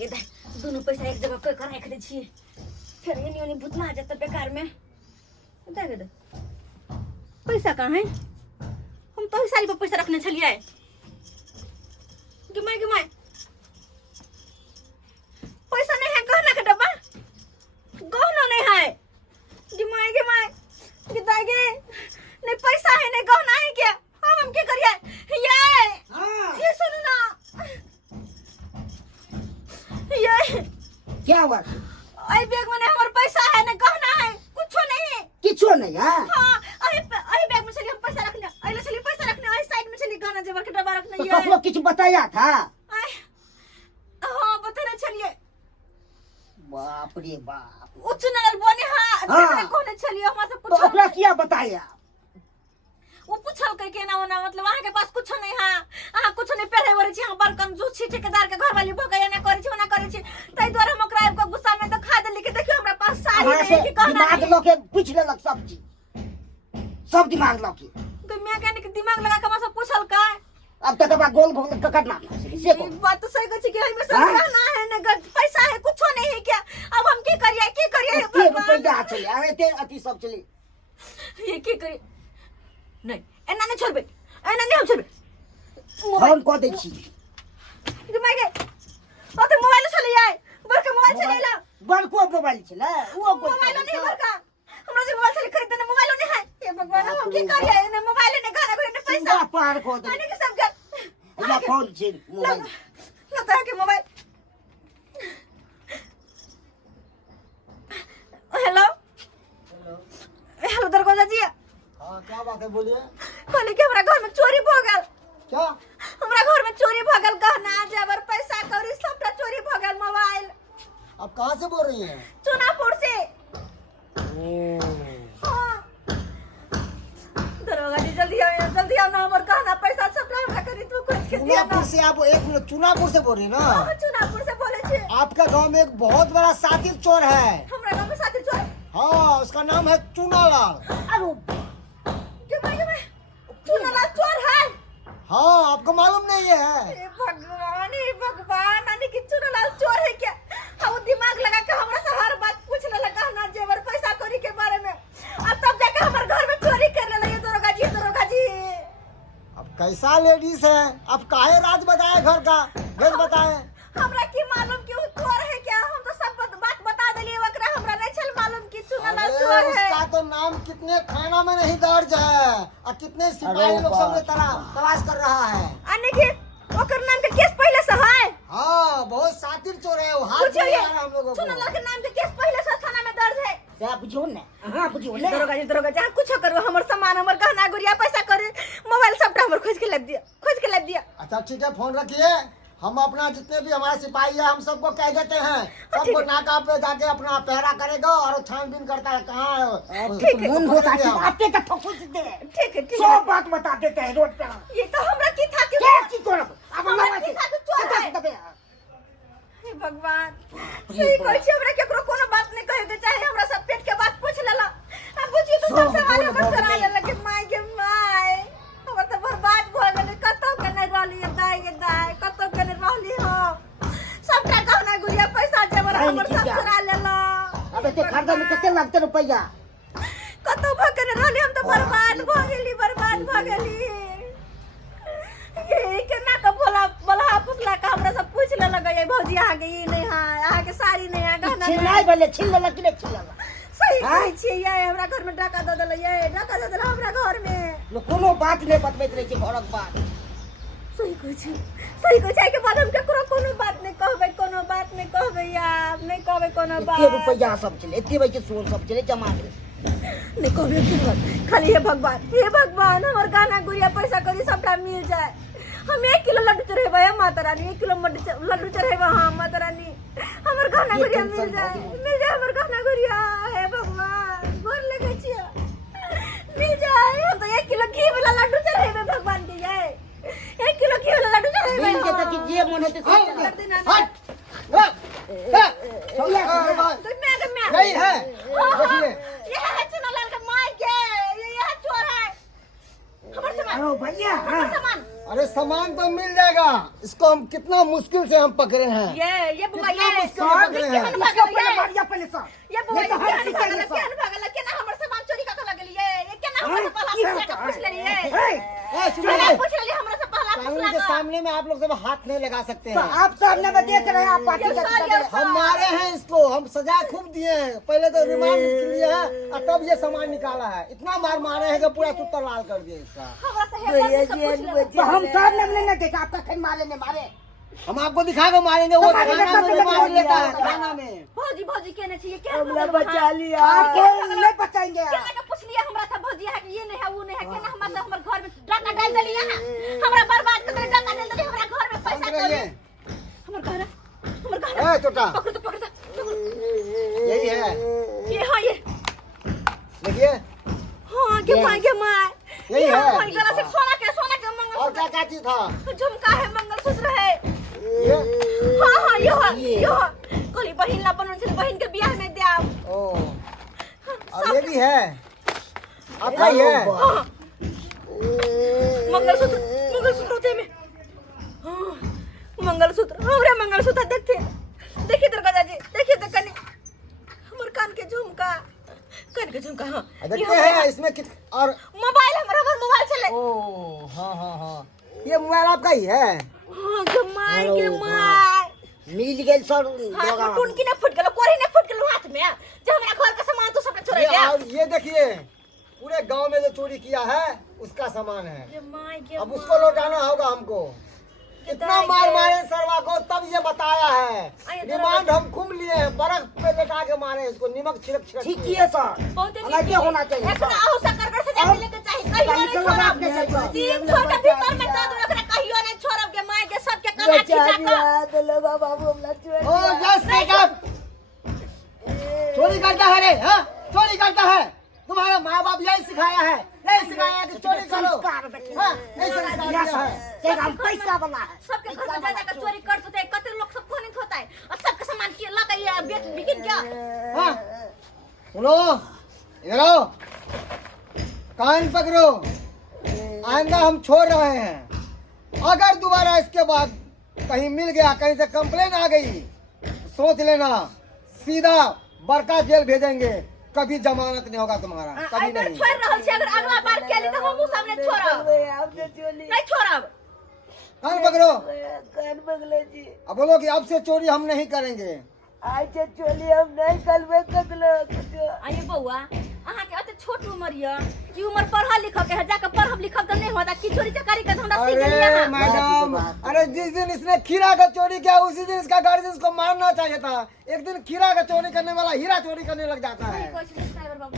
दागे दाय दोनों पैसा एक जगह कर राख दे छी फिर एनी ओनी भूत ना जाता बेकार में दागे दे पैसा कहाँ है हम तो सारी पर पैसा रखने छलिए गिमाय पैसा नहीं है गहना का डब्बा गहना नहीं है गिमाय दागे नहीं पैसा है नहीं गहना है क्या हम क्या करिए ये सुन ना ये क्या हुआ आई बैग में हमारे पैसा है ना गहना है कुछ नहीं किछो नहीं है हां आई बैग में चली हम पैसा रखने आई ले चली पैसा रखने आई साइड में चली गहना जेवर के डब्बा रखने तो ककरो कुछ बताया था हां बताना चलिए बाप रे बाप उच्च नल बने हां कौन चलिए हमरा से तो ओकरा क्या बताया वो पूछल के ना होना मतलब वहां के पास कुछ नहीं है आ कुछ नहीं पहले वरे छी हम बरकन जो छी ठेकेदार के घर वाली भगैया ना करे छी ना करे छी तई द्वारा हम ओकरा को गुस्सा में दिखा देली कि देखियो हमरा पास साड़ी नहीं कि कहना दिमाग लोके पूछ लेलक सब दिमाग लोके तो मैं कहने के दिमाग लगा के हमरा से पूछल का अब तक बा गोल भोग ककड़ना से को बात तो सही कह कि हमें सब रहना है ना पैसा है कुछ नहीं है क्या अब हम की करिए रुपया चले अरे ते अति सब चले ये की करिए नहीं एना नहीं छोड़बे एना नहीं हम छोड़बे फोन को दै छी दिमाग के ओते मोबाइल चले आए बड़का मोबाइल चले ला बड़को मोबाइल चले वो मोबाइल नहीं बड़का हमरा से मोबाइल चले खरीदने मोबाइल नहीं है ये भगवान हम की करिए ना मोबाइल ने गाना करे पैसा पार को दे आने के सब गल या फोन छी मोबाइल लगता है कि मोबाइल हेलो हेलो दरवाजा जी हाँ क्या बात है बोलिए कहले कि हमरा घर में चोरी भ गेल क्या हमरा घर में चोरी भ गेल गहना जेवर पैसा कौड़ी सबटा चोरी भ गेल मोबाइल आप कहाँ से बोल रही हैं चुनापुर से हाँ दरोगा जी जल्दी आओ ना हमर गहना पैसा सबटा हमरा करी तू खोज के दिया ना चुनापुर से आप एक मिनट चुनापुर से बोल रही हैं ना हाँ, चुनापुर से बोले छे आपका गांव में एक बहुत बड़ा साथी चोर है हमरा गांव में साथी चोर हाँ उसका नाम है चूनालाल अरे चुनालाल चोर है हाँ आपको मालूम नहीं है हे भगवान नानी की चुनालाल चोर है क्या हम दिमाग लगा के हमरा से हर बात पूछ ले लगा ना जेवर पैसा कौड़ी के बारे में अब तब जाके हमर घर में चोरी कर ले ये दरोगा जी अब कैसा लेडीज है अब काहे राज बताए घर का घर बताए हमरा की मालूम कि वो चोर है क्या हम तो सब बात बता देली ओकरा हमरा नहीं चल मालूम कि चुनालाल चोर है उसका तो नाम कितने थाना में नहीं दर्ज है और कितने सिपाही लोग सबने तलाश कर रहा है आने के ओकर नाम के केस पहले से है हाँ बहुत सातिर चोर है वो हाथ में आ रहा है हम लोगों को चुनालाल के नाम के केस पहले से थाना में दर्ज है क्या बुझो ने हां बुझो ले दरोगा जी कुछ करो हमर सामान हमर गहना गुड़िया पैसा करे मोबाइल सबटा हमर खोज के ला दिया अच्छा ठीक है फोन रखिए हम अपना जितने भी हमारे सिपाही है हम सबको कह देते हैं सबको नाका पे जाके अपना पहरा करेगा और छानबीन करता है कहाँ है मन होता है आपके का ठोकुस दे ठीक है सब बात बता देते हैं रोड पे ये तो हमरा की था कि क्या की तोरा अब हमरा हमरा की के था कि चोर है दबे हे भगवान सही कहै छी हमरा केकरो कोनो बात नहीं कहे के चाहे हमरा सब पेट के बात पूछ लेला अब बुझी तो सबसे वाले हमर चरा ले के माय हमर तो बर्बाद भ गेल कतो के नहीं रहली दाई कतो के नहीं रहली हो सबटा गहना गुड़िया पैसा जेवर हमर सब चरा लेला अबे ते खर्चा में कितने लगते रुपया कतो भ के नहीं रहली हम तो बर्बाद भ गेली ये केना का बोला पुछला का हमरा सब पूछ ले लगे भौजी आ गई नहीं है आ के साड़ी नहीं है गहना छिलाई बोले छिलला कि नहीं छिलला सही कहै छियै ये हमरा घर में डाका द देले हमरा घर में लो कोनो बात नहीं बतबैत रहे छी घरक बात सही कहै छै के बाद हम केकरो कोनो बात नहीं कहबै यार नहीं कहबै कोनो बात एते रुपया सब चले एते भाई के सोन सब चले जमा के नहीं कहबै फिर खाली हे भगवान हमर गाना गुड़िया पैसा करी सबटा मिल जाए हम 1 किलो लड्डू चढ़ेबै माता रानी 1 किलो लड्डू चढ़ेबै हां माता रानी हमर गाना गुड़िया मिल जाए हमर गाना गुड़िया हे भगवान गोर लगे छियै मिल जाए हम तो 1 किलो घी वाला लड्डू चढ़ेबै भगवान के ये 1 किलो घी वाला लड्डू चढ़ेबै मिल जेता कि जे मन होते सब हट यही है देखिए ये है चुनालाल का माय के ये चोर है हमर सामान अरे भैया हमर सामान अरे सामान तो मिल जाएगा। इसको हम कितना मुश्किल से हम पकड़े हैं। ये बुआ कितना ये मुश्किल से पकड़े हैं। इसको पहले मारिया पहले सर ये बुआ ये तो हर चीज चाहिए, सर। केना हमर सामान चोरी का लगली ये केना हमर से की पहला होता पूछ है? लेली ये ए, सुनिए, केना पूछ लेली हमरा से पहला पूछ कानून के लगा सामने में आप लोग सब हाथ नहीं लगा सकते तो हैं। आप सामने में देख रहे हैं, आप पार्टी ये का सर, कर रहे हैं। हम मारे हैं इसको, हम सजा खूब दिए हैं। पहले तो रिमांड लिए हैं और तब ये सामान निकाला है। इतना मार मारे हैं कि पूरा सुतर लाल कर दिया इसका। हमरा से हे पूछ तो हम सामने में नहीं देखे, आपका खेल मारे ने मारे। हम आपको दिखाकर मारेंगे। वो तो थाना मारेंगे, में तो रिमांड लेता है, मारेंगे। थाना में। भौजी केने छी क्या हमला मतलब बचा लिया, आपको नहीं बचाएंगे। केना के पूछ लिया हमरा से भौजी है कि ये नहीं है वो नहीं है केना हमरा से हमर घर में डाका डाल देली है हमरा बर्बाद कर देली, डाका डाल देली हमरा घर में पैसा समझ कौड़ी रही है? हमर घर ए, छोटा पकड़ तो यही है, ये हाँ ये देखिए हाँ के माय यही है। हाँ गला से सोना के और क्या मंगलसूत्र क्या चीज था झुमका है मंगलसूत्र है ये? हाँ यो कोली बहिन ला बनन से बहिन के बियाह में देव ओ, और ये भी है आपका ही है। हाँ मंगलसूत्र होते में हाँ मंगलसूत्र हमरे मंगलसूत्र देखिए दरगाह जी देखिए तो कने हमर कान के झुमका हाँ देखते हैं इसमें और मोबाइल हमारा मोबाइल चले ओ हाँ, ये मोबाइल आपका ही है। हाँ के माय मिल गए सर। हाँ टुनकी ने फुट गेलो कोरी ने फुट गेलो हाथ में जब हमरा घर का सामान तो सब छोड़ गया और ये देखिए पूरे गांव में जो चोरी किया है उसका सामान है। ये माय के अब उसको लौटाना होगा हमको। कितना मार मारे सरवा को तब ये बताया है। रिमांड हम खूब लिए हैं, बर्फ पे लेटा के मारे इसको, नमक छिड़क ठीक के। है सर, बहुत अलग होना चाहिए एकरा सर। आओ सकरगढ़ से जाके लेके चाहिए कहियो नहीं छोड़ब तीन छोड़ के भीतर में जा दो एकरा कहियो नहीं छोड़ब के माय के सब के कला खिचा के ओ यस सेकअप चोरी करता है रे, हाँ चोरी करता है। तुम्हारा माँ बाप यही सिखाया है, यही सिखाया कि चोरी करो। हाँ, यही संस्कार दिया है। हम पैसा वाला है, सबके घर में जाकर चोरी कर सकते हैं कते लोग सब खोनित होता है और सबके सामान के लगा ये बेच बिकिन क्या हाँ, सुनो इधर आओ, कान पकड़ो। आइंदा हम छोड़ रहे हैं। अगर दोबारा इसके बाद कहीं मिल गया, कहीं से कंप्लेन आ गई, सोच लेना सीधा बड़का जेल भेजेंगे। कभी जमानत नहीं होगा तुम्हारा, कभी अगर नहीं। छोड़ रहल छी अगर अगला बार के लिए तो हम सामने छोड़ब नहीं छोड़ब कान पकड़ो। कान पकड़े जी, अब बोलो कि अब से चोरी हम नहीं करेंगे। आज से चोली हम नहीं करबे ककलो। आइए बउआ अहाँ के अते छोट उम्र ये ई उम्र पढ़ा लिखा के है जाके पढ़ब लिखब तो नहीं होता की चोरी चकारी के हमरा सीख अरे लिया मैडम, अरे जिस दिन इसने खीरा का चोरी किया उसी दिन इसका गार्जियन इसको मारना चाहिए था। एक दिन खीरा का चोरी करने वाला हीरा चोरी करने लग जाता है। कोई सब्सक्राइबर बाबू